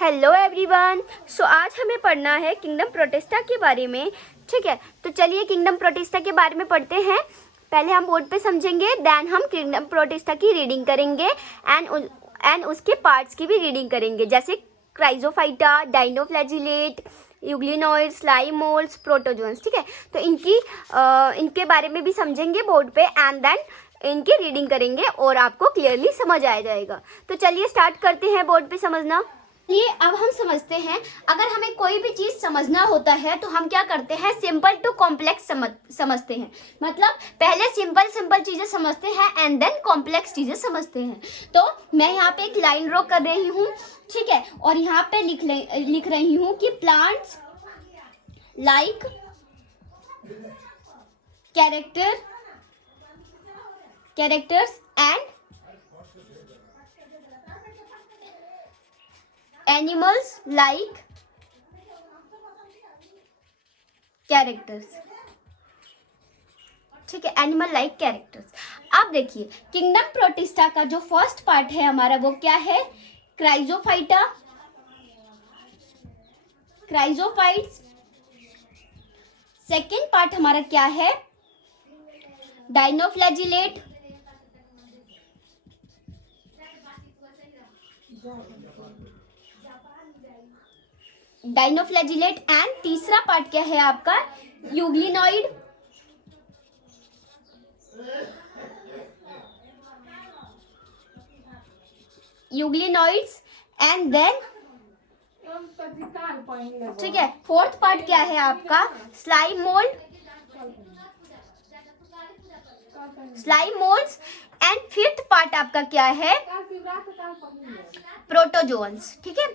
Hello everyone. सो आज हमें पढ़ना है किंगडम प्रोटेस्टा के बारे में। ठीक है, तो चलिए किंगडम प्रोटेस्टा के बारे में पढ़ते हैं। पहले हम बोर्ड पे समझेंगे, देन हम किंगडम प्रोटेस्टा की रीडिंग करेंगे एंड उसके पार्ट्स की भी रीडिंग करेंगे, जैसे क्राइजोफाइटा, डाइनोफ्लैजिलेट, यूग्लिनोइड्स, स्लाइम मोल्ड्स, प्रोटोजोन्स। ठीक है, तो इनके बारे में भी समझेंगे बोर्ड पे एंड देन इनकी रीडिंग करेंगे और आपको क्लियरली समझ आ जाएगा। तो चलिए स्टार्ट करते हैं बोर्ड पे समझना। ये अब हम समझते हैं, अगर हमें कोई भी चीज समझना होता है तो हम क्या करते हैं, सिंपल टू कॉम्प्लेक्स समझते हैं। मतलब पहले सिंपल चीजें समझते हैं एंड देन कॉम्प्लेक्स चीजें समझते हैं। तो मैं यहाँ पे एक लाइन ड्रॉ कर रही हूँ, ठीक है, और यहाँ पे लिख रही हूँ कि plants like characters and animals like characters. ठीक है, एनिमल लाइक कैरेक्टर्स। अब देखिए किंगडम प्रोटिस्टा का जो फर्स्ट पार्ट है हमारा वो क्या है, क्राइजोफाइटा, क्राइजोफाइट्स। सेकेंड पार्ट हमारा क्या है, डाइनोफ्लैजिलेट, डाइनोफ्लैजिलेट एंड तीसरा पार्ट क्या है आपका, यूग्लिनॉइड, यूग्लिनॉइड्स एंड देन ठीक है, फोर्थ पार्ट क्या है आपका, slime moulds and fifth part आपका क्या है, प्रोटोजोन्स। ठीक है,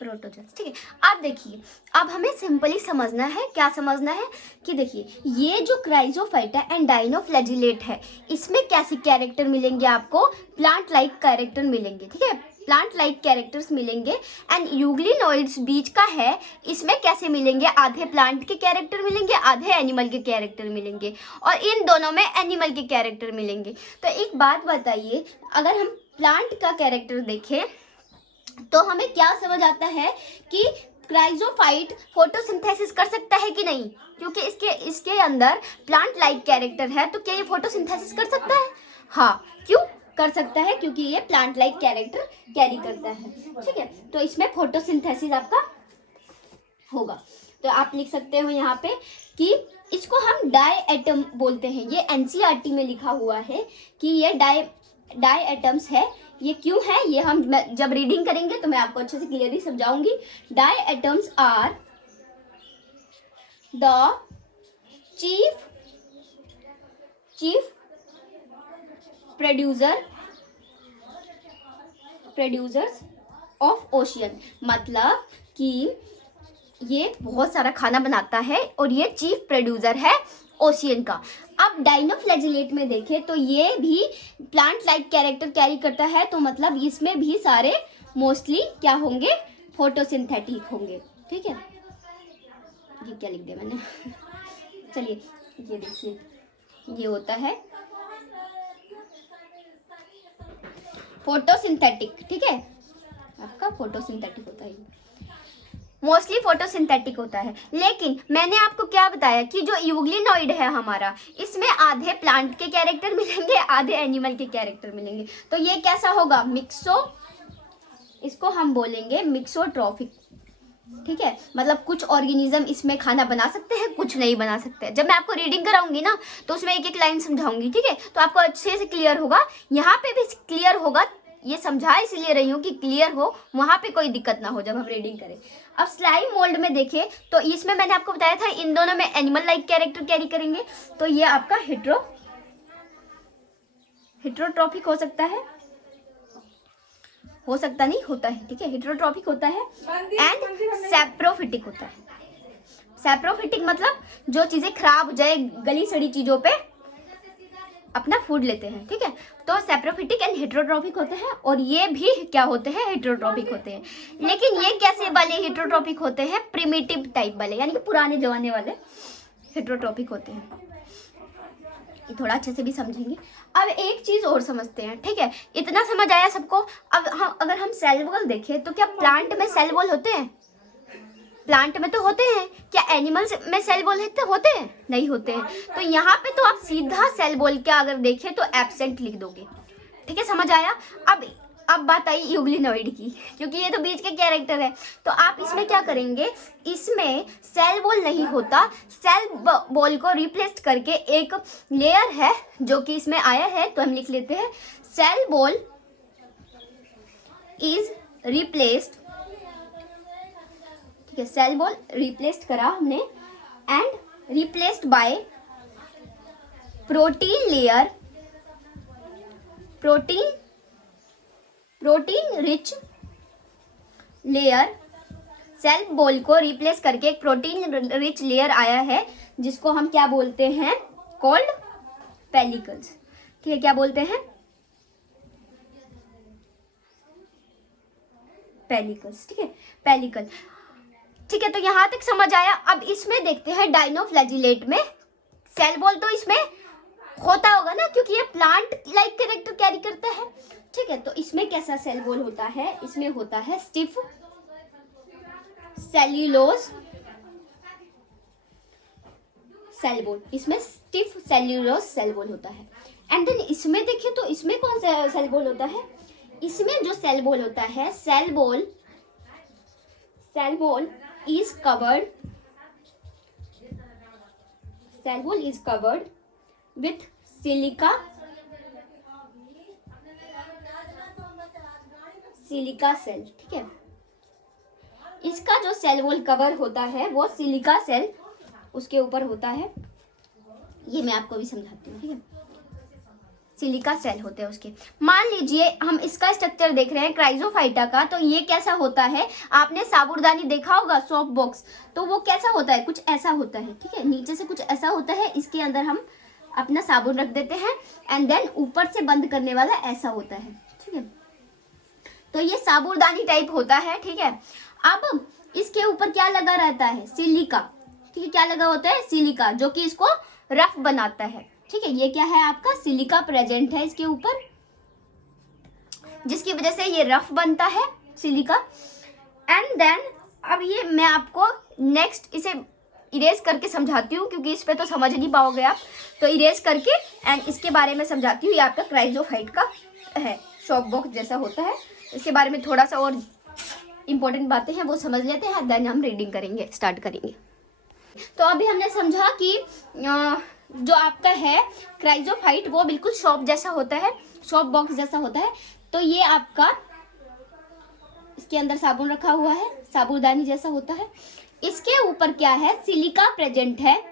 प्रोटोजोन्स। ठीक है, अब देखिए, अब हमें सिंपली समझना है, क्या समझना है कि देखिए ये जो क्राइजोफाइटा एंड डाइनोफ्लैजिलेट है, इसमें कैसे कैरेक्टर मिलेंगे आपको, प्लांट लाइक कैरेक्टर मिलेंगे। ठीक है, प्लांट लाइक कैरेक्टर्स मिलेंगे एंड यूग्लिनोइड्स बीच का है, इसमें कैसे मिलेंगे, आधे प्लांट के कैरेक्टर मिलेंगे, आधे एनिमल के कैरेक्टर मिलेंगे, और इन दोनों में एनिमल के कैरेक्टर मिलेंगे। तो एक बात बताइए, अगर हम प्लांट का कैरेक्टर देखें तो हमें क्या समझ आता है कि क्राइजोफाइट फोटोसिंथेसिस कर सकता है कि नहीं, क्योंकि इसके अंदर प्लांट लाइक कैरेक्टर है, तो क्या ये फोटोसिंथेसिस कर सकता है? हाँ, क्यों कर सकता है, क्योंकि ये प्लांट लाइक कैरेक्टर कैरी करता है। ठीक है, तो इसमें फोटोसिंथेसिस आपका होगा। तो आप लिख सकते हो यहाँ पे कि इसको हम डाई एटम बोलते हैं। ये एनसीईआरटी में लिखा हुआ है कि ये डाई एटम्स है। ये क्यों है, ये हम जब रीडिंग करेंगे तो मैं आपको अच्छे से क्लियरली समझाऊंगी। Diatoms are the chief producers of ocean. मतलब कि ये बहुत सारा खाना बनाता है और ये चीफ प्रोड्यूसर है ओशियन का। अब डाइनोफ्लैजिलेट में देखें तो ये भी प्लांट लाइक कैरेक्टर कैरी करता है, तो मतलब इसमें भी सारे मोस्टली क्या होंगे, फोटोसिंथेटिक होंगे। ठीक है, ये क्या लिख दिया मैंने चलिए ये देखिए, ये होता है फोटोसिंथेटिक। ठीक है, आपका फोटोसिंथेटिक होता है, मोस्टली फोटोसिंथेटिक होता है। लेकिन मैंने आपको क्या बताया कि जो यूग्लिनॉइड है हमारा, इसमें आधे प्लांट के कैरेक्टर मिलेंगे, आधे एनिमल के कैरेक्टर मिलेंगे। तो ये कैसा होगा, इसको हम बोलेंगे मिक्सोट्रॉफिक। ठीक है, मतलब कुछ ऑर्गेनिज्म इसमें खाना बना सकते हैं, कुछ नहीं बना सकते। जब मैं आपको रीडिंग कराऊंगी ना तो उसमें एक एक लाइन समझाऊंगी। ठीक है, तो आपको अच्छे से क्लियर होगा, यहाँ पे भी क्लियर होगा। ये समझा इसलिए रही हूँ कि क्लियर हो, वहां पे कोई दिक्कत ना हो जब हम रीडिंग करें। अब स्लाइम मोल्ड में देखें तो इसमें मैंने आपको बताया था इन दोनों में एनिमल लाइक कैरेक्टर कैरी करेंगे। तो ये आपका हेट्रोट्रॉफिक हो सकता है, हो सकता नहीं, होता है। ठीक है, हेट्रोट्रॉफिक होता है एंड सैप्रोफिटिक होता है। सैप्रोफिटिक मतलब जो चीजें खराब हो जाए, गली सड़ी चीजों पे अपना फूड लेते हैं। ठीक है, तो सैप्रोफिटिक एंड हेट्रोट्रॉफिक होते हैं, और ये भी क्या होते हैं, हेट्रोट्रॉफिक होते हैं। लेकिन ये कैसे वाले हेट्रोट्रॉफिक होते हैं, प्रिमिटिव टाइप वाले, यानी कि पुराने जमाने वाले हेट्रोट्रॉफिक होते हैं। ये थोड़ा अच्छे से भी समझेंगे। अब एक चीज और समझते हैं, ठीक है, इतना समझ आया सबको। अब हम अगर हम सेल वॉल देखें तो क्या प्लांट में सेल वॉल होते हैं? प्लांट में तो होते हैं। क्या एनिमल्स में सेल वॉल होते हैं? नहीं होते हैं। तो यहाँ पे तो आप सीधा सेल वॉल क्या अगर देखें तो एब्सेंट लिख दोगे, ठीक है, समझ आया। अब बात आई यूग्लिनोइड की, क्योंकि ये तो बीच के कैरेक्टर है। तो आप इसमें क्या करेंगे, इसमें सेल वॉल नहीं होता, सेल वॉल को रिप्लेस करके एक लेयर है जो कि इसमें आया है, तो हम लिख लेते हैं सेल वॉल इज रिप्लेस्ड, ठीक है, सेल वॉल रिप्लेस्ड करा हमने, and replaced by protein layer, protein rich layer. Cell wall को रिप्लेस करके एक प्रोटीन रिच लेयर आया है जिसको हम क्या बोलते हैं, कॉल्ड पेलिकल्स, ठीक है, क्या बोलते हैं, पेलिकल्स, ठीक है, पेलिकल, ठीक है। तो यहां तक समझ आया। अब इसमें देखते हैं डायनोफ्लैजिलेट में सेल वॉल तो इसमें होता होगा ना, क्योंकि ये प्लांट लाइक कैरेक्टर कैरी करता है, ठीक है। तो इसमें कैसा सेल वॉल होता है, इसमें होता है स्टिफ सेल्यूलोज सेल वॉल, इसमें स्टिफ सेल्यूलोज सेल वॉल होता है। एंड देन इसमें देखिए तो इसमें कौन सा सेल वॉल होता है, इसमें जो सेल वॉल होता है, cell wall is covered with silica cell, ठीक है। इसका जो सेल वॉल कवर होता है वो सिलिका सेल उसके ऊपर होता है, ये मैं आपको भी समझाती हूँ, ठीक है। सिलिका सेल होते हैं उसके। मान लीजिए हम इसका स्ट्रक्चर देख रहे हैं क्राइजोफाइटा का, तो ये कैसा होता है, आपने साबुरदानी देखा होगा, सोप बॉक्स, तो वो कैसा होता है, कुछ ऐसा होता है, ठीक है, नीचे से कुछ ऐसा होता है, इसके अंदर हम अपना साबुन रख देते हैं, एंड देन ऊपर से बंद करने वाला ऐसा होता है, ठीक है। तो ये साबुरदानी टाइप होता है, ठीक है। अब इसके ऊपर क्या लगा रहता है, सिलिका, ठीक है, क्या लगा होता है, सिलिका, जो कि इसको रफ बनाता है, ठीक है। ये क्या है आपका, सिलिका प्रेजेंट है इसके ऊपर, जिसकी वजह से ये रफ बनता है, सिलिका। एंड देन अब ये मैं आपको नेक्स्ट इसे इरेज करके समझाती हूँ, क्योंकि इस पे तो समझ नहीं पाओगे आप, तो इरेज करके एंड इसके बारे में समझाती हूँ। ये आपका क्राइजोफाइट का है, शॉप बॉक्स जैसा होता है। इसके बारे में थोड़ा सा और इम्पोर्टेंट बातें हैं वो समझ लेते हैं, देन हम रीडिंग करेंगे, स्टार्ट करेंगे। तो अभी हमने समझा कि जो आपका है क्राइजोफाइट वो बिल्कुल शॉप जैसा होता है, शॉप बॉक्स जैसा होता है। तो ये आपका इसके अंदर साबुन रखा हुआ है, साबुदानी जैसा होता है। इसके ऊपर क्या है, सिलिका प्रेजेंट है,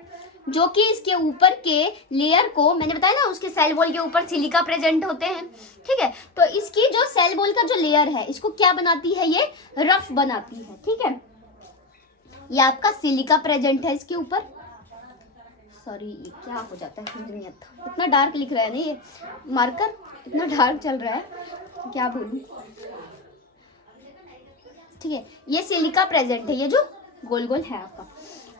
जो कि इसके ऊपर के लेयर को, मैंने बताया ना उसके सेल वॉल के ऊपर सिलिका प्रेजेंट होते हैं, ठीक है। तो इसकी जो सेल वॉल का जो लेयर है इसको क्या बनाती है, ये रफ बनाती है, ठीक है। ये आपका सिलिका प्रेजेंट है इसके ऊपर, सॉरी ये क्या हो जाता है समझ नहीं आता, इतना डार्क लिख रहा है ना ये मार्कर, इतना डार्क चल रहा है, क्या बोलूं, ठीक है। ये सिलिका प्रेजेंट है, ये जो गोल गोल है आपका।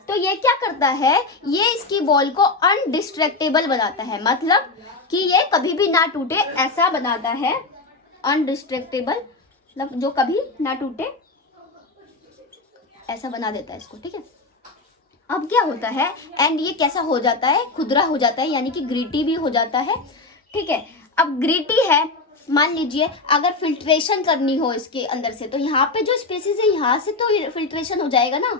तो ये क्या करता है, ये इसकी बॉल को अनडिस्ट्रैक्टेबल बनाता है, मतलब कि ये कभी भी ना टूटे ऐसा बनाता है, अनडिस्ट्रैक्टेबल मतलब जो कभी ना टूटे ऐसा बना देता है इसको, ठीक है। अब क्या होता है, एंड ये कैसा हो जाता है, खुदरा हो जाता है, यानी कि ग्रिटी भी हो जाता है, ठीक है। अब ग्रिटी है, मान लीजिए अगर फिल्ट्रेशन करनी हो इसके अंदर से, तो यहाँ पे जो स्पेसेस है यहाँ से तो फिल्ट्रेशन हो जाएगा ना,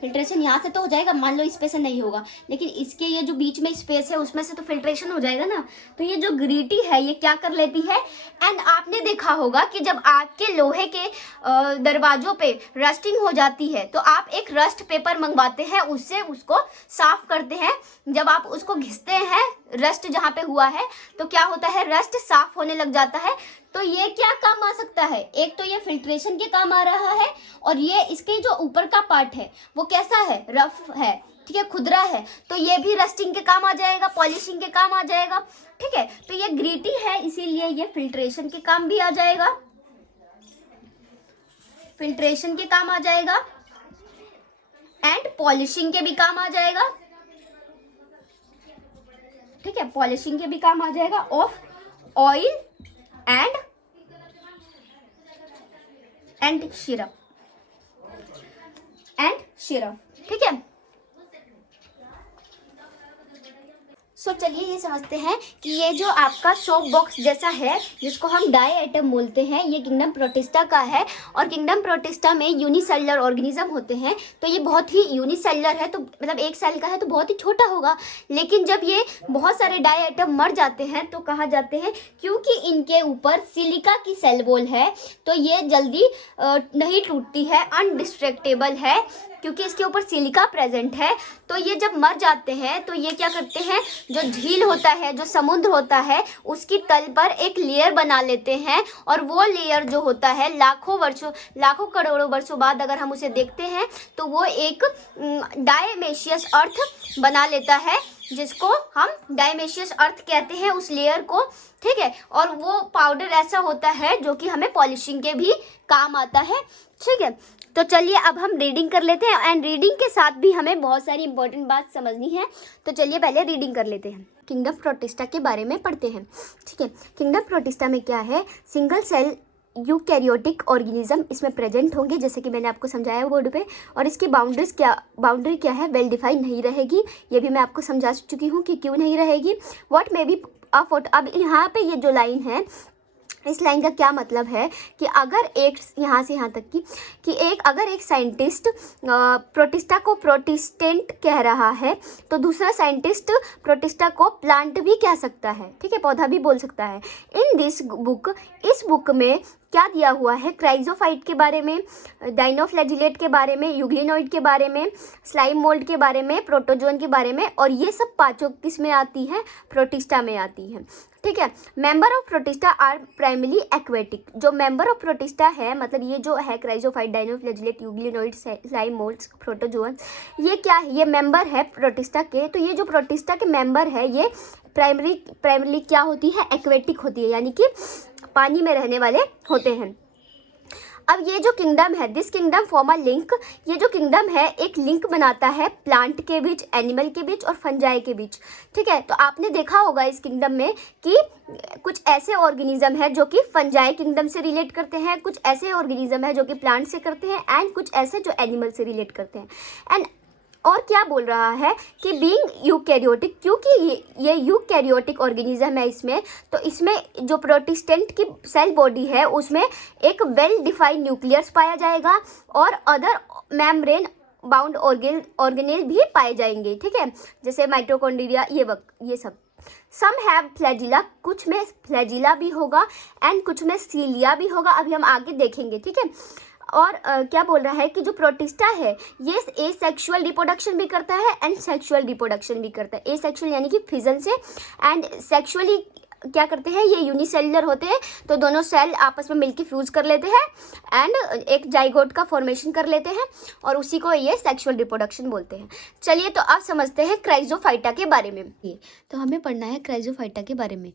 फिल्ट्रेशन यहाँ से तो हो जाएगा, मान लो इस पे से नहीं होगा, लेकिन इसके ये जो बीच में स्पेस है उसमें से तो फिल्ट्रेशन हो जाएगा ना। तो ये जो ग्रिटी है ये क्या कर लेती है, एंड आपने देखा होगा कि जब आपके लोहे के दरवाजों पे रस्टिंग हो जाती है तो आप एक रस्ट पेपर मंगवाते हैं, उससे उसको साफ करते हैं। जब आप उसको घिसते हैं रस्ट जहाँ पे हुआ है तो क्या होता है, रस्ट साफ होने लग जाता है। तो ये क्या काम आ सकता है, एक तो ये फिल्ट्रेशन के काम आ रहा है, और ये इसके जो ऊपर का पार्ट है वो कैसा है, रफ है, ठीक है, खुदरा है, तो ये भी रस्टिंग के काम आ जाएगा, पॉलिशिंग के काम आ जाएगा, ठीक है। तो ये ग्रिटी है इसीलिए ये फिल्ट्रेशन के काम भी आ जाएगा, फिल्ट्रेशन के काम आ जाएगा, एंड पॉलिशिंग के भी काम आ जाएगा, ठीक है, पॉलिशिंग के भी काम आ जाएगा, ऑफ ऑयल एंड सिरप, ठीक है। सो चलिए ये समझते हैं कि ये जो आपका सोप बॉक्स जैसा है जिसको हम डाई एटम बोलते हैं, ये किंगडम प्रोटिस्टा का है। और किंगडम प्रोटिस्टा में यूनिसेलुलर ऑर्गेनिज्म होते हैं, तो ये बहुत ही यूनिसेलुलर है, तो मतलब एक सेल का है तो बहुत ही छोटा होगा। लेकिन जब ये बहुत सारे डाई एटम मर जाते हैं तो कहा जाते हैं, क्योंकि इनके ऊपर सिलिका की सेल वॉल है तो ये जल्दी नहीं टूटती है, अनडिस्ट्रक्टेबल है, क्योंकि इसके ऊपर सिलिका प्रेजेंट है। तो ये जब मर जाते हैं तो ये क्या करते हैं, जो झील होता है, जो समुद्र होता है, उसकी तल पर एक लेयर बना लेते हैं। और वो लेयर जो होता है लाखों करोड़ों वर्षों बाद अगर हम उसे देखते हैं तो वो एक डायमेशियस अर्थ बना लेता है, जिसको हम डायमेशियस अर्थ कहते हैं उस लेयर को, ठीक है। और वो पाउडर ऐसा होता है जो कि हमें पॉलिशिंग के भी काम आता है, ठीक है। तो चलिए अब हम रीडिंग कर लेते हैं, एंड रीडिंग के साथ भी हमें बहुत सारी इंपॉर्टेंट बात समझनी है। तो चलिए पहले रीडिंग कर लेते हैं, किंगडम प्रोटिस्टा के बारे में पढ़ते हैं, ठीक है। किंगडम प्रोटिस्टा में क्या है, सिंगल सेल यूकैरियोटिक ऑर्गेनिज्म इसमें प्रेजेंट होंगे, जैसे कि मैंने आपको समझाया बोर्ड पे। और इसकी बाउंड्री क्या है, वेल डिफाइन नहीं रहेगी, ये भी मैं आपको समझा चुकी हूँ कि क्यों नहीं रहेगी। What may be a photo, अब यहाँ पे ये जो लाइन है, इस लाइन का क्या मतलब है कि अगर एक यहाँ से यहाँ तक की कि अगर एक साइंटिस्ट प्रोटिस्टा को प्रोटिस्टेंट कह रहा है तो दूसरा साइंटिस्ट प्रोटिस्टा को प्लांट भी कह सकता है, ठीक है, पौधा भी बोल सकता है। इन दिस बुक, इस बुक में क्या दिया हुआ है, क्राइजोफाइट के बारे में, डाइनोफ्लैजिलेट के बारे में, यूग्लिनोइड के बारे में, स्लाइम मोल्ड के बारे में, प्रोटोजोन के बारे में। और ये सब पांचों किस में आती है, प्रोटिस्टा में आती है, ठीक है। Member of protista are primary aquatic, जो मेंबर ऑफ प्रोटिस्टा है, मतलब ये जो है chrysophyte, dinoflagellate, euglenoid, slime moulds, protozoan, ये क्या है, ये मेंबर है प्रोटिस्टा के। तो ये जो प्रोटिस्टा के मेंबर है ये प्राइमरी क्या होती है, एक्वेटिक होती है, यानी कि पानी में रहने वाले होते हैं। अब ये जो किंगडम है, this kingdom form a link, ये जो किंगडम है एक लिंक बनाता है प्लांट के बीच, एनिमल के बीच और फंजाई के बीच, ठीक है। तो आपने देखा होगा इस किंगडम में कि कुछ ऐसे ऑर्गेनिज्म है जो कि फंजाई किंगडम से रिलेट करते हैं, कुछ ऐसे ऑर्गेनिज्म है जो कि प्लांट से करते हैं, एंड कुछ ऐसे जो एनिमल से रिलेट करते हैं। एंड और क्या बोल रहा है कि बीइंग यूकैरियोटिक, क्योंकि ये यूकैरियोटिक ऑर्गेनिज्म है इसमें, तो इसमें जो प्रोटिस्टेंट की सेल बॉडी है उसमें एक वेल डिफाइंड न्यूक्लियस पाया जाएगा और अदर मेम्ब्रेन बाउंड ऑर्गेनेल भी पाए जाएंगे, ठीक है, जैसे माइटोकॉन्ड्रिया, ये सब। सम हैव फ्लैजिला, कुछ में फ्लैजिला भी होगा एंड कुछ में सीलिया भी होगा, अभी हम आगे देखेंगे, ठीक है। और क्या बोल रहा है कि जो प्रोटिस्टा है ये एसेक्सुअल रिप्रोडक्शन भी करता है एंड सेक्सुअल रिप्रोडक्शन भी करता है। एसेक्सुअल यानी कि फिजन से, एंड सेक्सुअली क्या करते हैं, ये यूनिसेलुलर होते हैं, तो दोनों सेल आपस में मिलकर फ्यूज कर लेते हैं एंड एक जाइगोट का फॉर्मेशन कर लेते हैं, और उसी को ये सेक्सुअल रिप्रोडक्शन बोलते हैं। चलिए तो अब समझते हैं क्राइजोफाइटा के बारे में। तो हमें पढ़ना है क्राइजोफाइटा के बारे में।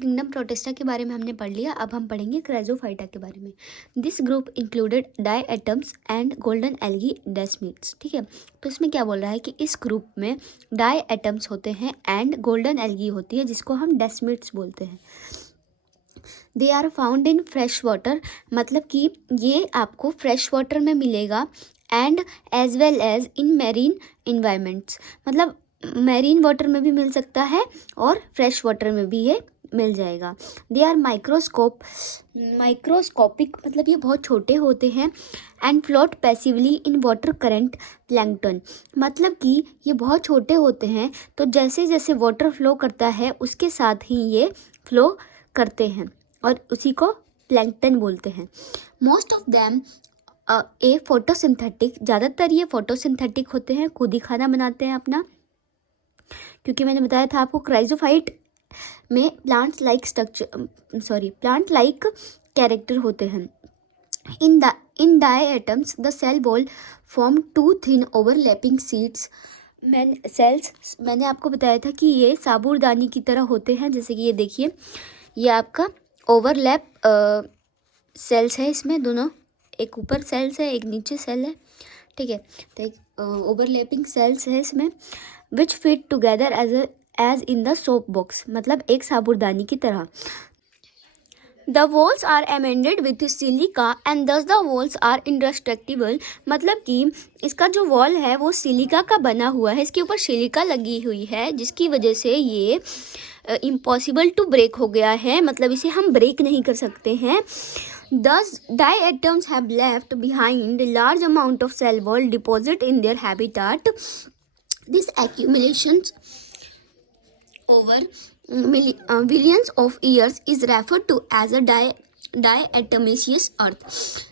किंगडम प्रोटिस्टा के बारे में हमने पढ़ लिया, अब हम पढ़ेंगे क्राइजोफाइटा के बारे में। This group included diatoms and golden algae desmids, ठीक है। तो इसमें क्या बोल रहा है कि इस ग्रुप में डाई एटम्स होते हैं एंड गोल्डन एल्गी होती है, जिसको हम डेस्मिड्स बोलते हैं। They are found in fresh water, मतलब कि ये आपको फ्रेश वाटर में मिलेगा, and as well as in marine environments, मतलब मैरीन वाटर में भी मिल सकता है और फ्रेश वाटर में भी ये मिल जाएगा। दे आर माइक्रोस्कोपिक, मतलब ये बहुत छोटे होते हैं, and float passively in water current plankton, मतलब कि ये बहुत छोटे होते हैं, तो जैसे जैसे वाटर फ्लो करता है उसके साथ ही ये फ्लो करते हैं, और उसी को प्लैंकटन बोलते हैं। Most of them A photosynthetic, ज़्यादातर ये फोटोसिंथेटिक होते हैं, खुद ही खाना बनाते हैं अपना, क्योंकि मैंने बताया था आपको क्राइजोफाइट में प्लांट लाइक कैरेक्टर होते हैं। In diatoms the cell wall form two thin overlapping sheets, मैंने आपको बताया था कि ये साबूदानी की तरह होते हैं, जैसे कि ये देखिए, ये आपका ओवरलैप सेल्स है, इसमें दोनों, एक ऊपर सेल्स है एक नीचे सेल है, ठीक है, तो एक ओवरलैपिंग सेल्स है इसमें, which fit together as in the soap box, मतलब एक साबुरदानी की तरह। The walls are embedded with silica and thus the walls are indestructible, मतलब कि इसका जो वॉल है वो सिलिका का बना हुआ है, इसके ऊपर सिलिका लगी हुई है, जिसकी वजह से ये इम्पॉसिबल टू ब्रेक हो गया है, मतलब इसे हम ब्रेक नहीं कर सकते हैं। Thus, diatoms have left behind a large amount of cell wall deposit in their habitat. This accumulations over billions of years is referred to as a diatomaceous earth.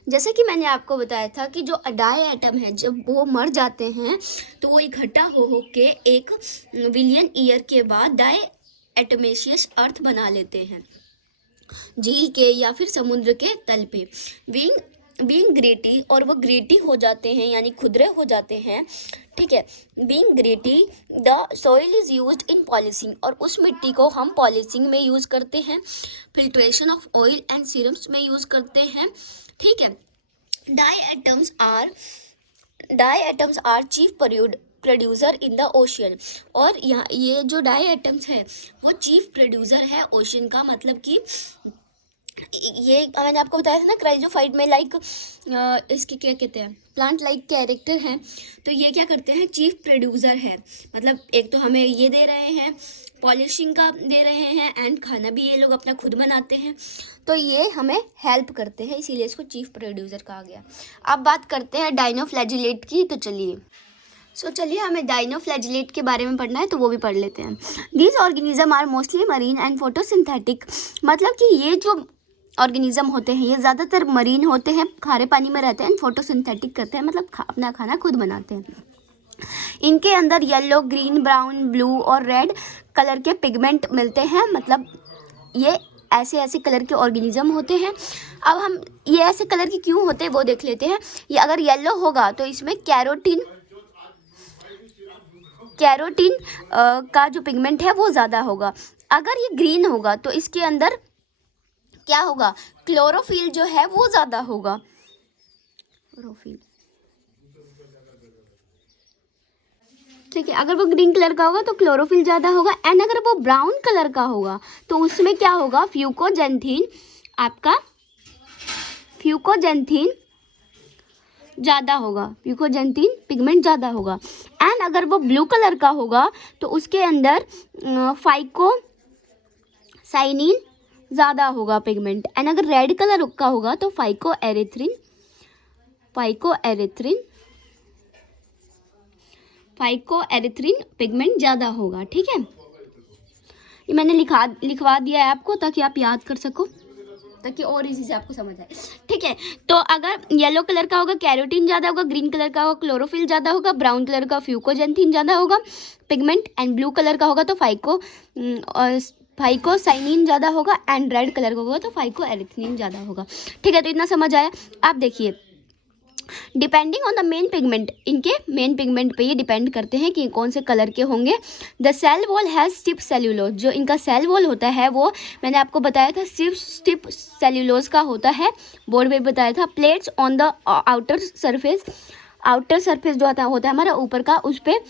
जैसे कि मैंने आपको बताया था कि जो डायएटम है जब वो मर जाते हैं तो वो इकट्ठा हो के एक बिलियन ईयर के बाद डायएटमेशियस अर्थ बना लेते हैं झील के या फिर समुद्र के तल पे। बीइंग ग्रेटी, और वो ग्रेटी हो जाते हैं यानी खुदरे हो जाते हैं, ठीक है। Being gritty the soil is used in polishing, और उस मिट्टी को हम पॉलिशिंग में यूज़ करते हैं, filtration of oil and serums में यूज़ करते हैं, ठीक है। Diatoms are chief producer in the ocean, और यहाँ ये जो डायएटम्स है वो चीफ प्रोड्यूसर है ओशियन का, मतलब कि ये मैंने आपको बताया था ना क्राइजोफाइट में लाइक इसके क्या कहते हैं प्लांट लाइक कैरेक्टर हैं, तो ये क्या करते हैं चीफ प्रोड्यूसर है, मतलब एक तो हमें ये दे रहे हैं पॉलिशिंग का दे रहे हैं एंड खाना भी ये लोग अपना खुद बनाते हैं, तो ये हमें हेल्प करते हैं, इसीलिए इसको चीफ प्रोड्यूसर कहा गया। अब बात करते हैं डाइनोफ्लैजिलेट की, तो चलिए हमें डाइनोफ्लैजिलेट के बारे में पढ़ना है तो वो भी पढ़ लेते हैं। These organism are mostly marine and photosynthetic, मतलब कि ये जो ऑर्गेनिज्म होते हैं ये ज़्यादातर मरीन होते हैं, खारे पानी में रहते हैं, फोटोसिंथेटिक करते हैं, मतलब अपना खाना खुद बनाते हैं। इनके अंदर येलो, ग्रीन, ब्राउन, ब्लू और रेड कलर के पिगमेंट मिलते हैं, मतलब ये ऐसे कलर के ऑर्गेनिज्म होते हैं। अब हम ये ऐसे कलर के क्यों होते हैं वो देख लेते हैं। ये अगर येलो होगा तो इसमें कैरोटीन का जो पिगमेंट है वो ज़्यादा होगा। अगर ये ग्रीन होगा तो इसके अंदर क्या होगा, क्लोरोफिल जो है वो ज़्यादा होगा, क्लोरोफिल, ठीक है। अगर वो ग्रीन कलर का होगा तो क्लोरोफिल ज़्यादा होगा, एंड अगर वो ब्राउन कलर का होगा तो उसमें क्या होगा, फ्यूकोजेंथीन, आपका फ्यूकोजेंथीन ज़्यादा होगा, फ्यूकोजेंथीन पिगमेंट ज़्यादा होगा। एंड अगर वो ब्लू कलर का होगा तो उसके अंदर फाइकोसाइनिन ज़्यादा होगा पिगमेंट, एंड अगर रेड कलर का होगा तो फाइकोएरिथ्रिन पिगमेंट ज़्यादा होगा, ठीक है। ये मैंने लिखवा दिया है आपको ताकि आप याद कर सको, ताकि और इजी से आपको समझ आए, ठीक है। तो अगर येलो कलर का होगा कैरोटीन ज़्यादा होगा, ग्रीन कलर का होगा क्लोरोफिल ज़्यादा होगा, ब्राउन कलर का फ्यूकोजेंथीन ज़्यादा होगा पिगमेंट, एंड ब्लू कलर का होगा तो फाइकोसाइनिन ज़्यादा होगा, एंड रेड कलर का होगा तो फाइकोएरिथ्रिन ज़्यादा होगा, ठीक है। तो इतना समझ आया। आप देखिए depending on the main pigment, इनके मेन पिगमेंट पे ये डिपेंड करते हैं कि कौन से कलर के होंगे। The cell wall has stiff cellulose, जो इनका सेल वॉल होता है वो मैंने आपको बताया था स्टिफ सेल्यूलोज का होता है, बोर्ड पे बताया था। Plates on the outer surface जो होता है हमारा ऊपर का, उस पर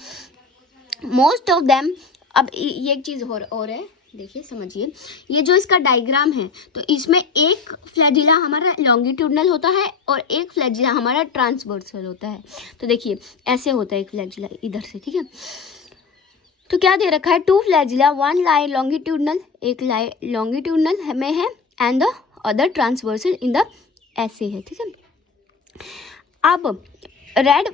मोस्ट ऑफ देम। अब ये एक चीज़ और है, देखिए समझिए, ये जो इसका डायग्राम है तो इसमें एक फ्लैजिला हमारा लॉन्गिट्यूडनल होता है और एक फ्लैजिला हमारा ट्रांसवर्सल होता है। तो देखिए ऐसे होता है एक फ्लैजिला इधर से, ठीक है। तो क्या दे रखा है, 2 फ्लैजिला, 1 लाइन लॉन्गिट्यूडनल, एक लाइन लॉन्गिट्यूडनल में है, and the other transversal in the ऐसे है, ठीक है। अब रेड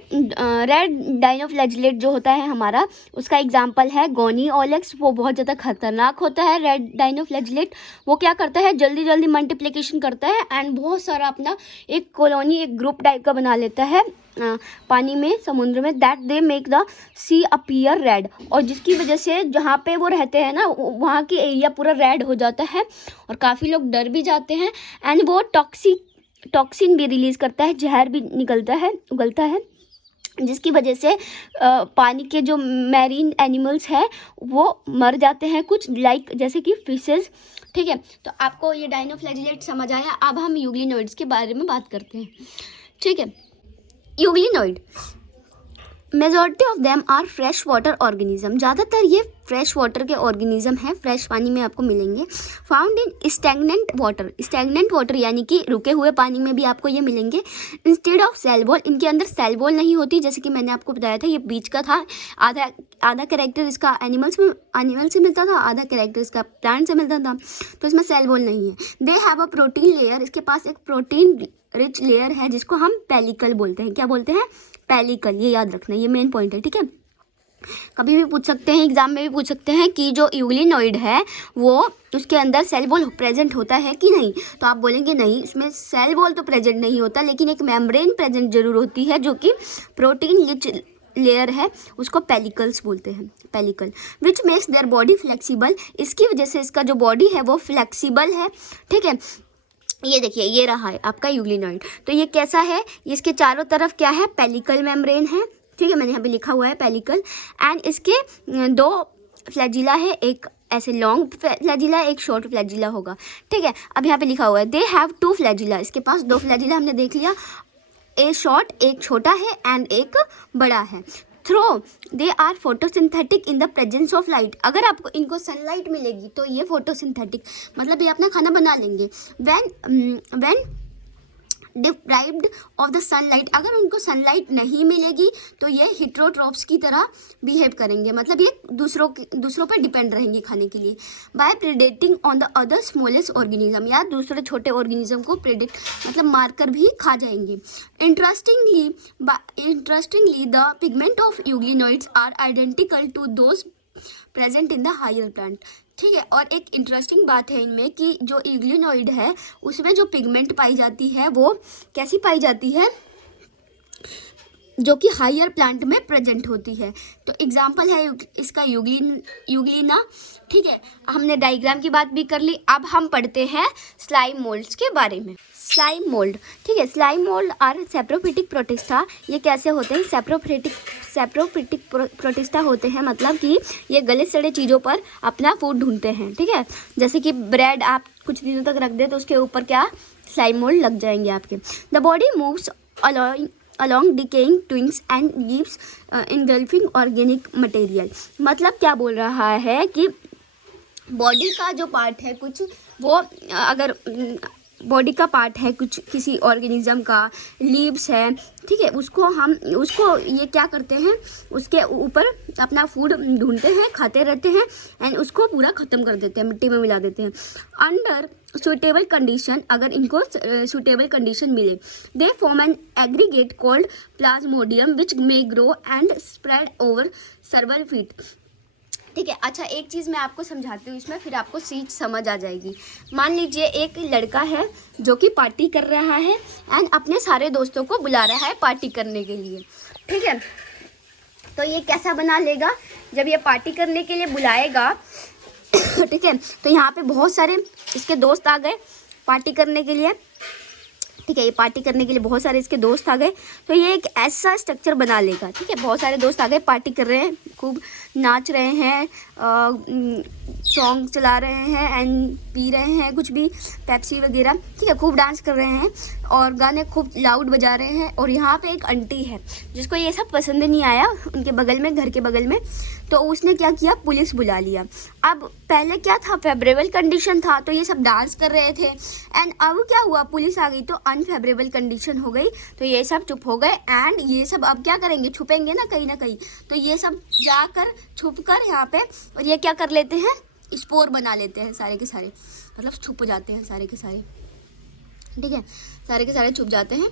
डाइनोफ्लैजिलेट जो होता है हमारा, उसका एग्जाम्पल है गोनीओलेक्स, वो बहुत ज़्यादा खतरनाक होता है रेड डाइनोफ्लैजिलेट। वो क्या करता है, जल्दी जल्दी मल्टीप्लिकेशन करता है एंड बहुत सारा अपना एक कॉलोनी, एक ग्रुप टाइप का बना लेता है पानी में, समुद्र में, that they make the sea appear red, और जिसकी वजह से जहाँ पे वो रहते हैं ना वहाँ की एरिया पूरा रेड हो जाता है और काफ़ी लोग डर भी जाते हैं, एंड वो टॉक्सिन भी रिलीज़ करता है, जहर भी उगलता है, जिसकी वजह से पानी के जो मैरीन एनिमल्स हैं वो मर जाते हैं, कुछ लाइक जैसे कि फिशेस, ठीक है। तो आपको ये डाइनोफ्लैजिलेट समझ आया। अब हम यूग्लिनोइड्स के बारे में बात करते हैं, ठीक है। Euglenoid majority of them are fresh water organism, ज़्यादातर ये फ्रेश वाटर के ऑर्गेनिज्म हैं, फ्रेश पानी में आपको मिलेंगे। फाउंड इन स्टैग्नेंट वाटर यानी कि रुके हुए पानी में भी आपको ये मिलेंगे। इंस्टेड ऑफ सेल वॉल, इनके अंदर सेल वॉल नहीं होती, जैसे कि मैंने आपको बताया था ये बीच का था। आधा कैरेक्टर इसका एनिमल से मिलता था, आधा कैरेक्टर इसका प्लांट से मिलता था, तो इसमें सेल वॉल नहीं है। They have a protein layer, इसके पास एक प्रोटीन रिच लेयर है जिसको हम पेलिकल बोलते हैं। क्या बोलते हैं? पेलिकल, ये याद रखना, ये मेन पॉइंट है, ठीक है। कभी भी पूछ सकते हैं, एग्जाम में भी पूछ सकते हैं कि जो यूग्लिनॉइड है वो उसके अंदर सेल वॉल प्रेजेंट होता है कि नहीं, तो आप बोलेंगे नहीं, इसमें सेल वॉल तो प्रेजेंट नहीं होता, लेकिन एक मेम्ब्रेन प्रेजेंट जरूर होती है जो कि प्रोटीन रिच लेयर है, उसको पेलिकल्स बोलते हैं, pellicle. Which makes their body flexible, इसकी वजह से इसका जो बॉडी है वो फ्लेक्सिबल है, ठीक है। ये देखिए, ये रहा है आपका यूग्लिनॉइड, तो ये कैसा है? इसके चारों तरफ क्या है? पेलिकल मेम्ब्रेन है, ठीक है, मैंने यहाँ पे लिखा हुआ है पेलिकल। एंड इसके 2 फ्लैजिला है, एक ऐसे लॉन्ग फ्लैजिला, एक शॉर्ट फ्लैजिला होगा, ठीक है। अब यहाँ पे लिखा हुआ है दे हैव 2 फ्लैजिला, इसके पास 2 फ्लैजिला हमने देख लिया, ए शॉर्ट, एक छोटा है, एंड एक बड़ा है। Though they are photosynthetic in the presence of light, अगर आपको इनको सनलाइट मिलेगी तो ये फोटोसिंथेटिक, मतलब ये अपना खाना बना लेंगे। When deprived of the sunlight, अगर उनको सनलाइट नहीं मिलेगी तो ये हिट्रोट्रॉप्स की तरह बिहेव करेंगे, मतलब ये दूसरों पर डिपेंड रहेंगे खाने के लिए। By predating on the other smallest organism, या दूसरे छोटे ऑर्गेनिज्म को प्रेडिक्ट मतलब मारकर भी खा जाएंगे। Interestingly the pigment of euglenoids are identical to those present in the higher plant, ठीक है। और एक इंटरेस्टिंग बात है इनमें कि जो यूग्लिनॉइड है उसमें जो पिगमेंट पाई जाती है वो कैसी पाई जाती है? जो कि हायर प्लांट में प्रेजेंट होती है। तो एग्जाम्पल है इसका यूग्लिना, ठीक है। हमने डायग्राम की बात भी कर ली, अब हम पढ़ते हैं स्लाइम मोल्ड्स के बारे में। स्लाइम मोल्ड, ठीक है। Slime mould are saprophytic protista, ये कैसे होते हैं? सेप्रोफिटिक प्रोटिस्टा होते हैं, मतलब कि ये गले सड़े चीज़ों पर अपना फूड ढूंढते हैं, ठीक है। जैसे कि ब्रेड आप कुछ दिनों तक रख दे तो उसके ऊपर क्या स्लाइम मोल्ड लग जाएंगे आपके। The body moves along decaying twigs and leaves engulfing organic material, मतलब क्या बोल रहा है कि बॉडी का जो पार्ट है कुछ, वो अगर बॉडी का पार्ट है कुछ किसी ऑर्गेनिज्म का, लीव्स है, ठीक है, उसको ये क्या करते हैं, उसके ऊपर अपना फूड ढूंढते हैं, खाते रहते हैं, एंड उसको पूरा ख़त्म कर देते हैं, मिट्टी में मिला देते हैं। अंडर सुटेबल कंडीशन, अगर इनको सुटेबल कंडीशन मिले, they form an aggregate called Plasmodium which may grow and spread over सर्वल feet, ठीक है। अच्छा, एक चीज़ मैं आपको समझाती हूँ इसमें, फिर आपको चीज समझ आ जाएगी। मान लीजिए एक लड़का है जो कि पार्टी कर रहा है एंड अपने सारे दोस्तों को बुला रहा है पार्टी करने के लिए, ठीक है। तो ये कैसा बना लेगा? जब ये पार्टी करने के लिए बुलाएगा ठीक है, तो यहाँ पे बहुत सारे इसके दोस्त आ गए पार्टी करने के लिए, ठीक है। ये पार्टी करने के लिए बहुत सारे इसके दोस्त आ गए, तो ये एक ऐसा स्ट्रक्चर बना लेगा, ठीक है। बहुत सारे दोस्त आ गए, पार्टी कर रहे हैं, खूब नाच रहे हैं, सॉन्ग चला रहे हैं एंड पी रहे हैं कुछ भी पेप्सी वगैरह, ठीक है, खूब डांस कर रहे हैं और गाने खूब लाउड बजा रहे हैं। और यहाँ पे एक आंटी है जिसको ये सब पसंद नहीं आया, उनके बगल में, घर के बगल में, तो उसने क्या किया, पुलिस बुला लिया। अब पहले क्या था, फेवरेबल कंडीशन था, तो ये सब डांस कर रहे थे, एंड अब क्या हुआ, पुलिस आ गई तो अनफेवरेबल कंडीशन हो गई, तो ये सब चुप हो गए। एंड ये सब अब क्या करेंगे, छुपेंगे ना कहीं, तो ये सब जाकर छुप कर यहाँ पे, और ये क्या कर लेते हैं, स्पोर बना लेते हैं सारे के सारे, मतलब छुप जाते हैं सारे के सारे, ठीक है, सारे के सारे छुप जाते हैं।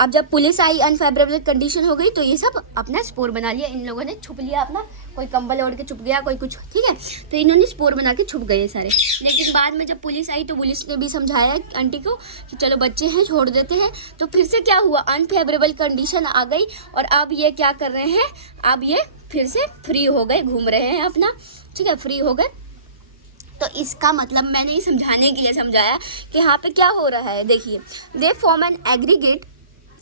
अब जब पुलिस आई, अनफेवरेबल कंडीशन हो गई, तो ये सब अपना स्पोर बना लिया, इन लोगों ने छुप लिया अपना, कोई कंबल ओढ़ के छुप गया, कोई कुछ, ठीक है। तो इन्होंने स्पोर बना के छुप गए सारे। लेकिन बाद में जब पुलिस आई तो पुलिस ने भी समझाया आंटी को कि चलो बच्चे हैं, छोड़ देते हैं। तो फिर से क्या हुआ, अनफेवरेबल कंडीशन आ गई, और अब ये क्या कर रहे हैं, अब ये फिर से फ्री हो गए, घूम रहे हैं अपना, ठीक है, फ्री हो गए। तो इसका मतलब मैंने ये समझाने के लिए समझाया कि यहाँ पे क्या हो रहा है। देखिए, they form an aggregate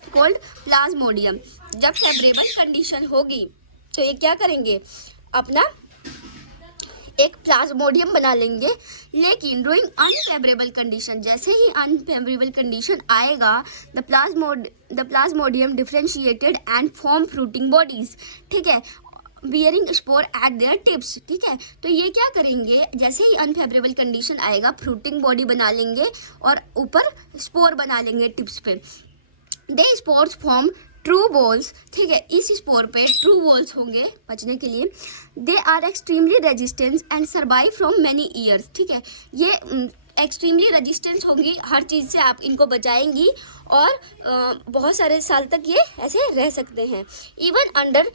called Plasmodium. जब फेवरेबल कंडीशन होगी तो ये क्या करेंगे, अपना एक प्लाज्मोडियम बना लेंगे। लेकिन ड्यूरिंग अनफेवरेबल कंडीशन, जैसे ही अनफेवरेबल कंडीशन आएगा, the Plasmodium differentiated and form fruiting bodies, ठीक है। Bearing spore eight there tips, ठीक है। तो ये क्या करेंगे, जैसे ही अनफेवरेबल कंडीशन आएगा फ्रूटिंग बॉडी बना लेंगे और ऊपर स्पोर बना लेंगे टिप्स पे। दे स्पोर्स फॉर्म ट्रू बॉल्स, ठीक है। इस स्पोर पे ट्रू बॉल्स होंगे बचने के लिए। They are extremely resistance and survive from many years, ठीक है। ये एक्सट्रीमली रेजिस्टेंस होगी, हर चीज़ से आप इनको बचाएंगी और बहुत सारे साल तक ये ऐसे रह सकते हैं। इवन अंडर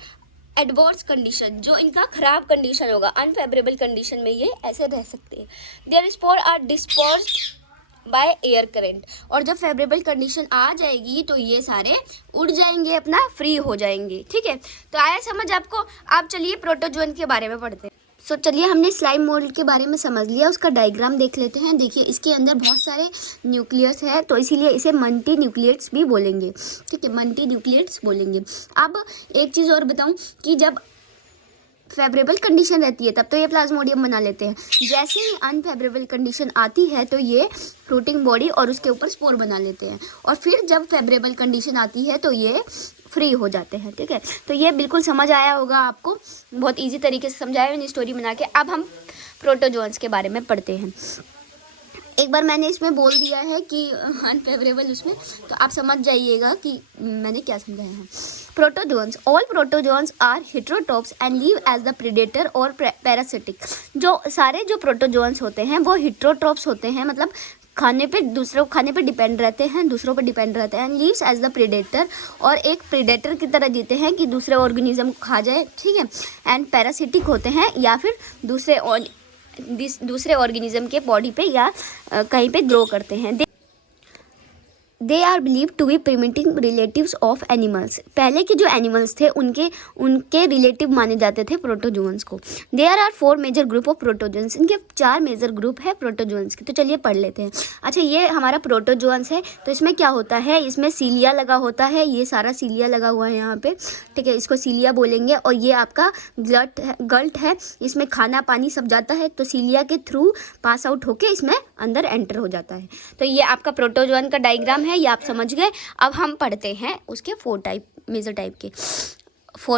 एडवर्स कंडीशन, जो इनका खराब कंडीशन होगा, अनफेवरेबल कंडीशन में ये ऐसे रह सकते हैं। Their spore are dispersed by air current, और जब फेवरेबल कंडीशन आ जाएगी तो ये सारे उड़ जाएंगे, अपना फ्री हो जाएंगे, ठीक है। तो आया समझ आपको। आप चलिए प्रोटोजोन के बारे में पढ़ते हैं। सो चलिए, हमने स्लाइम मोल्ड के बारे में समझ लिया, उसका डायग्राम देख लेते हैं। देखिए इसके अंदर बहुत सारे न्यूक्लियस है, तो इसीलिए इसे मल्टी न्यूक्लियट्स भी बोलेंगे, ठीक है, मल्टी न्यूक्लियट्स बोलेंगे। अब एक चीज़ और बताऊं कि जब फेवरेबल कंडीशन रहती है तब तो ये प्लाज्मोडियम बना लेते हैं, जैसे ही अनफेवरेबल कंडीशन आती है तो ये फ्रूटिंग बॉडी और उसके ऊपर स्पोर बना लेते हैं, और फिर जब फेवरेबल कंडीशन आती है तो ये फ्री हो जाते हैं, ठीक है। तो ये बिल्कुल समझ आया होगा आपको, बहुत इजी तरीके से समझाया मैंने स्टोरी बना के। अब हम प्रोटोजोन्स के बारे में पढ़ते हैं। एक बार मैंने इसमें बोल दिया है कि अनफेवरेबल उसमें, तो आप समझ जाइएगा कि मैंने क्या समझाया है। Protozoans, all protozoans are heterotrophs and live as the predator और पैरासिटिक। जो सारे जो प्रोटोजोन्स होते हैं वो हेटेरोट्रोप्स होते हैं, मतलब खाने पे दूसरों खाने पे डिपेंड रहते हैं, दूसरों पे डिपेंड रहते हैं। And lives as the predator, और एक प्रेडेटर की तरह जीते हैं कि दूसरे ऑर्गेनिज्म को खा जाए, ठीक है। एंड पैरासिटिक होते हैं, या फिर दूसरे ऑर्गेनिज्म के बॉडी पे या कहीं पे ग्रो करते हैं। They are believe to be primitive relatives of animals. पहले के जो एनिमल्स थे उनके रिलेटिव माने जाते थे प्रोटोजोन्स को। There are 4 major group of protozoans. इनके 4 मेजर ग्रुप है प्रोटोजोन्स के। तो चलिए पढ़ लेते हैं। अच्छा, ये हमारा प्रोटोजोन्स है, तो इसमें क्या होता है, इसमें सीलिया लगा होता है, ये सारा सीलिया लगा हुआ है यहाँ पे, ठीक है, इसको सीलिया बोलेंगे। और ये आपका गल्ट है, इसमें खाना पानी सब जाता है, तो सीलिया के थ्रू पास आउट होके इसमें अंदर एंटर हो जाता है। तो ये आपका प्रोटोजोन का डायग्राम है, ये आप समझ गए। अब हम पढ़ते हैं उसके 4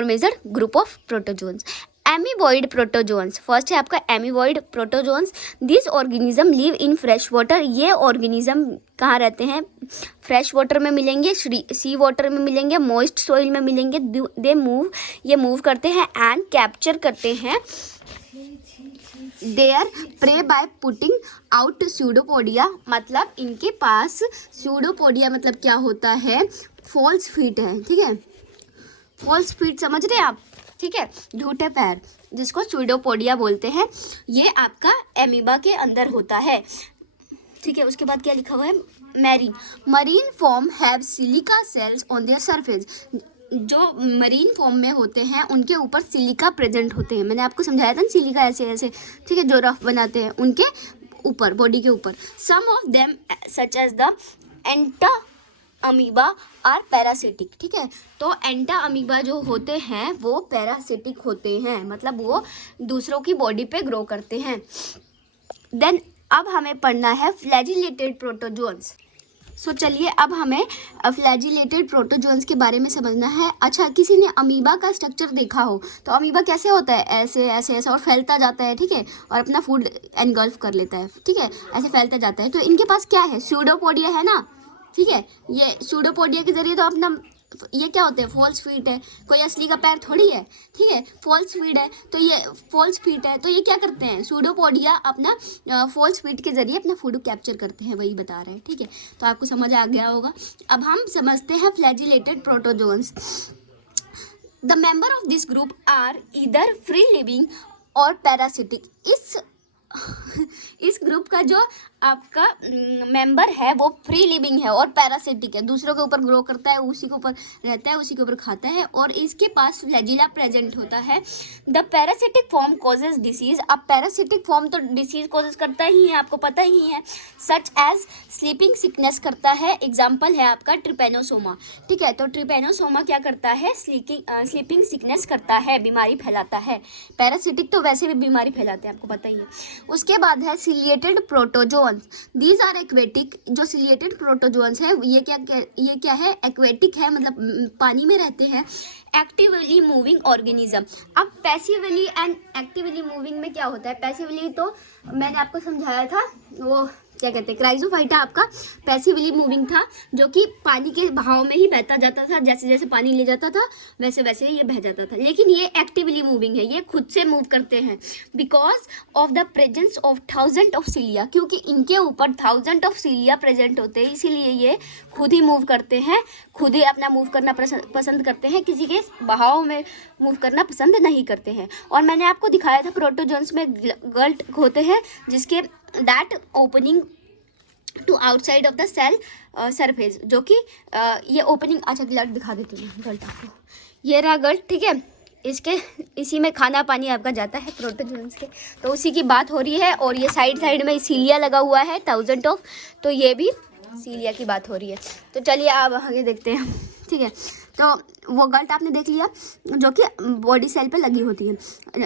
major group of protozoans. Amoeboid protozoans, first है आपका amoeboid protozoans. This organism live in fresh water. ये ऑर्गेनिज्म कहाँ रहते हैं, फ्रेश वाटर में मिलेंगे, सी वाटर में मिलेंगे, मॉइस्ट सॉइल में मिलेंगे। ये मूव करते हैं एंड कैप्चर करते हैं there pray by putting out pseudopodia. मतलब इनके पास स्यूडोपोडिया मतलब क्या होता है, फॉल्स फीट है, ठीक है। फॉल्स फीट समझ रहे हैं आप, ठीक है, झूठे पैर, जिसको स्यूडोपोडिया बोलते हैं। ये आपका एमीबा के अंदर होता है, ठीक है। उसके बाद क्या लिखा हुआ है, marine form have silica cells on their surface. जो मरीन फॉर्म में होते हैं उनके ऊपर सिलिका प्रेजेंट होते हैं। मैंने आपको समझाया था ना, सिलिका ऐसे ऐसे, ठीक है, जो रफ बनाते हैं उनके ऊपर, बॉडी के ऊपर। Some of them such as the Entamoeba are parasitic, ठीक है। तो एंटा अमीबा जो होते हैं वो पैरासिटिक होते हैं, मतलब वो दूसरों की बॉडी पे ग्रो करते हैं। देन अब हमें पढ़ना है फ्लैजिलेटेड प्रोटोजोन्स। सो चलिए, अब हमें फ्लैजिलेटेड प्रोटोजोन्स के बारे में समझना है। अच्छा, किसी ने अमीबा का स्ट्रक्चर देखा हो तो अमीबा कैसे होता है, ऐसे ऐसे ऐसे, और फैलता जाता है, ठीक है, और अपना फूड एनगल्फ कर लेता है, ठीक है, ऐसे फैलता जाता है। तो इनके पास क्या है, स्यूडोपोडिया है ना, ठीक है। ये स्यूडोपोडिया के जरिए तो अपना, ये क्या होते हैं, फॉल्स फीट है, कोई असली का पैर थोड़ी है, ठीक है, फॉल्स फीट है, तो ये फॉल्स फीट है, तो ये क्या करते हैं, स्यूडोपोडिया अपना फॉल्स फीट के जरिए अपना फूड कैप्चर करते हैं, वही बता रहे हैं, ठीक है। तो आपको समझ आ गया होगा। अब हम समझते हैं flagellated protozoans. The member of this group are either free living or parasitic. इस ग्रुप का जो आपका मेंबर है वो फ्री लिविंग है और पैरासिटिक है, दूसरों के ऊपर ग्रो करता है, उसी के ऊपर रहता है, उसी के ऊपर खाता है, और इसके पास फ्लैजिला प्रेजेंट होता है। The parasitic form causes disease. अब पैरासिटिक फॉर्म तो डिसीज कॉजेज करता ही है, आपको पता ही है, सच एज स्लीपिंग सिकनेस करता है। एग्जाम्पल है आपका ट्रिपेनोसोमा, ठीक है। तो ट्रिपेनोसोमा क्या करता है, स्लीपिंग सिकनेस करता है, बीमारी फैलाता है। पैरासिटिक तो वैसे भी बीमारी फैलाते हैं, आपको पता ही है। उसके बाद है ciliated protozoan. Protozoans, these are aquatic. जो सिलिएटेड प्रोटोजोन्स है ये क्या है, एक्वेटिक है, मतलब पानी में रहते हैं। Actively moving organism. अब पैसिवली एंड एक्टिवली मूविंग में क्या होता है? पैसिवली तो मैंने आपको समझाया था, वो क्या कहते हैं, क्राइजोफाइटा आपका पैसिवली मूविंग था, जो कि पानी के बहाव में ही बहता जाता था, जैसे जैसे पानी ले जाता था वैसे वैसे ये बह जाता था। लेकिन ये एक्टिवली मूविंग है, ये खुद से मूव करते हैं, because of the presence of 1000 of सीलिया, क्योंकि इनके ऊपर 1000 ऑफ सीलिया प्रेजेंट होते हैं, इसीलिए ये खुद ही मूव करते हैं, खुद ही अपना मूव करना पसंद करते हैं, किसी के बहाव में मूव करना पसंद नहीं करते हैं। और मैंने आपको दिखाया था प्रोटोजोन्स में गल्ट होते हैं, जिसके that opening to outside of the cell surface, जो कि ये ओपनिंग, अच्छा गल्ट दिखा देती हूँ गल्ट आपको, ये रहा गल्ट, ठीक है। इसी में खाना पानी आपका जाता है प्रोटोजोन्स के, तो उसी की बात हो रही है। और ये साइड में सीलिया लगा हुआ है 1000 ऑफ, तो ये भी सीलिया की बात हो रही है। तो चलिए आप आगे देखते हैं, ठीक है। तो वो गल्ट आपने देख लिया जो कि बॉडी सेल पे लगी होती है,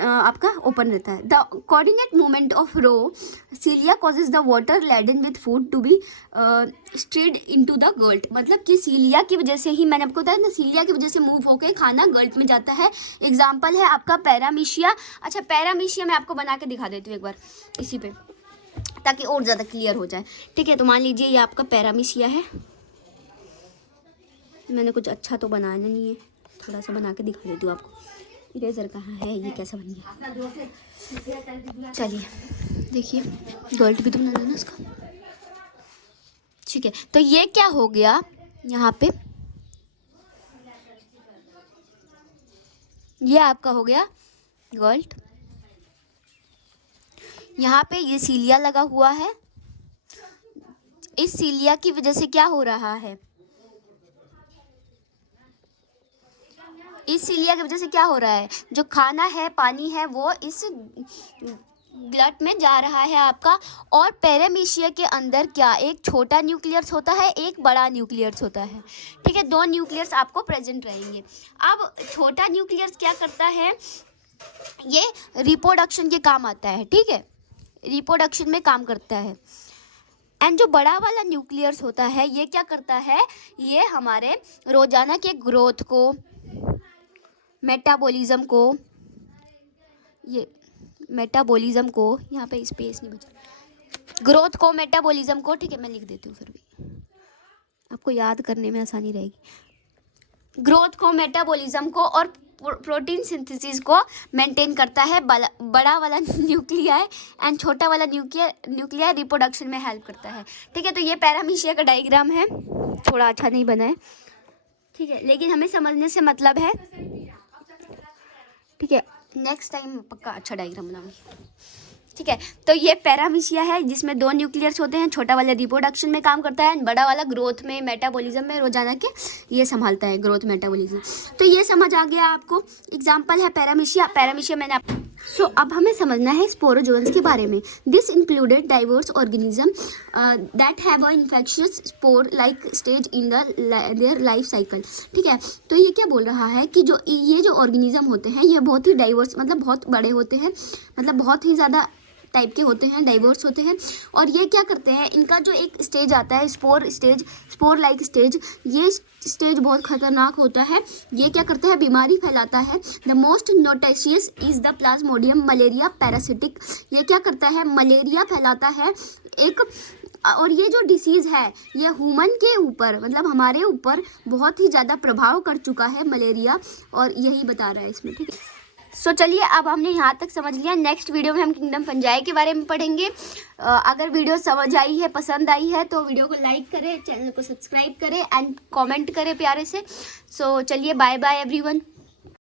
आपका ओपन रहता है। The coordinate movement of row cilia causes the water laden with food to be steered into the gullet, मतलब कि सीलिया की वजह से ही, मैंने आपको बताया ना, सीलिया की वजह से मूव होकर खाना गल्ट में जाता है। एग्जाम्पल है आपका पैरामीशिया। अच्छा पैरामीशिया मैं आपको बना के दिखा देती हूँ एक बार इसी पे, ताकि और ज़्यादा क्लियर हो जाए, ठीक है। तो मान लीजिए ये आपका पैरामीशिया है, मैंने कुछ अच्छा तो बनाया नहीं है, थोड़ा सा बना के दिखा देती हूँ आपको। इरेजर कहाँ है, ये कैसा बन गया, चलिए देखिए, गल्ट भी तो बना देना इसका, ठीक है। तो ये क्या हो गया यहाँ पे, ये आपका हो गया गल्ट, यहाँ पे ये सीलिया लगा हुआ है। इस सीलिया की वजह से क्या हो रहा है, इस सीलिया की वजह से क्या हो रहा है, जो खाना है पानी है वो इस गलट में जा रहा है आपका। और पैरामीशिया के अंदर क्या, एक छोटा न्यूक्लियस होता है, एक बड़ा न्यूक्लियस होता है, ठीक है। 2 न्यूक्लियस आपको प्रेजेंट रहेंगे। अब छोटा न्यूक्लियस क्या करता है, ये रिप्रोडक्शन के काम आता है, ठीक है, रिप्रोडक्शन में काम करता है। एंड जो बड़ा वाला न्यूक्लियस होता है ये क्या करता है, ये हमारे रोजाना के ग्रोथ को, मेटाबॉलिज्म को, ये मेटाबॉलिज्म को, यहाँ पे स्पेस नहीं बचा, ग्रोथ को, मेटाबॉलिज्म को, ठीक है मैं लिख देती हूँ फिर भी आपको याद करने में आसानी रहेगी। ग्रोथ को, मेटाबॉलिज्म को और प्रोटीन सिंथेसिस को मेंटेन करता है बड़ा वाला न्यूक्लियाई, एंड छोटा वाला न्यूक्लियाई रिप्रोडक्शन में हेल्प करता है, ठीक है। तो ये पैरामीशिया का डायग्राम है, थोड़ा अच्छा नहीं बना है, ठीक है, लेकिन हमें समझने से मतलब है, ठीक है। नेक्स्ट टाइम पक्का अच्छा डायग्राम बनाऊंगी, ठीक है। तो ये पैरामीशिया है जिसमें 2 न्यूक्लियस होते हैं, छोटा वाला रिप्रोडक्शन में काम करता है, बड़ा वाला ग्रोथ में, मेटाबॉलिज्म में, रोजाना के ये संभालता है ग्रोथ मेटाबॉलिज्म। तो ये समझ आ गया आपको, एग्जांपल है पैरामीशिया मैंने आप सो अब हमें समझना है स्पोरोजोन्स के बारे में। This included diverse organism that have a infectious spore like stage in their life cycle, ठीक है। तो ये क्या बोल रहा है कि जो ये जो ऑर्गेनिज्म होते हैं ये बहुत ही डाइवर्स, मतलब बहुत बड़े होते हैं, मतलब बहुत ही ज़्यादा टाइप के होते हैं, डाइवर्स होते हैं। और ये क्या करते हैं, इनका जो एक स्टेज आता है स्पोर लाइक स्टेज, ये स्टेज बहुत खतरनाक होता है। ये क्या करता है, बीमारी फैलाता है। The most notorious is the plasmodium malaria parasitic, ये क्या करता है, मलेरिया फैलाता है एक। और ये जो डिसीज़ है ये ह्यूमन के ऊपर, मतलब हमारे ऊपर बहुत ही ज़्यादा प्रभाव कर चुका है मलेरिया, और यही बता रहा है इसमें, ठीक है। सो चलिए अब हमने यहाँ तक समझ लिया। नेक्स्ट वीडियो में हम किंगडम फंजाई के बारे में पढ़ेंगे। अगर वीडियो समझ आई है, पसंद आई है, तो वीडियो को लाइक करें, चैनल को सब्सक्राइब करें एंड कमेंट करें प्यारे से। सो चलिए बाय बाय एवरीवन।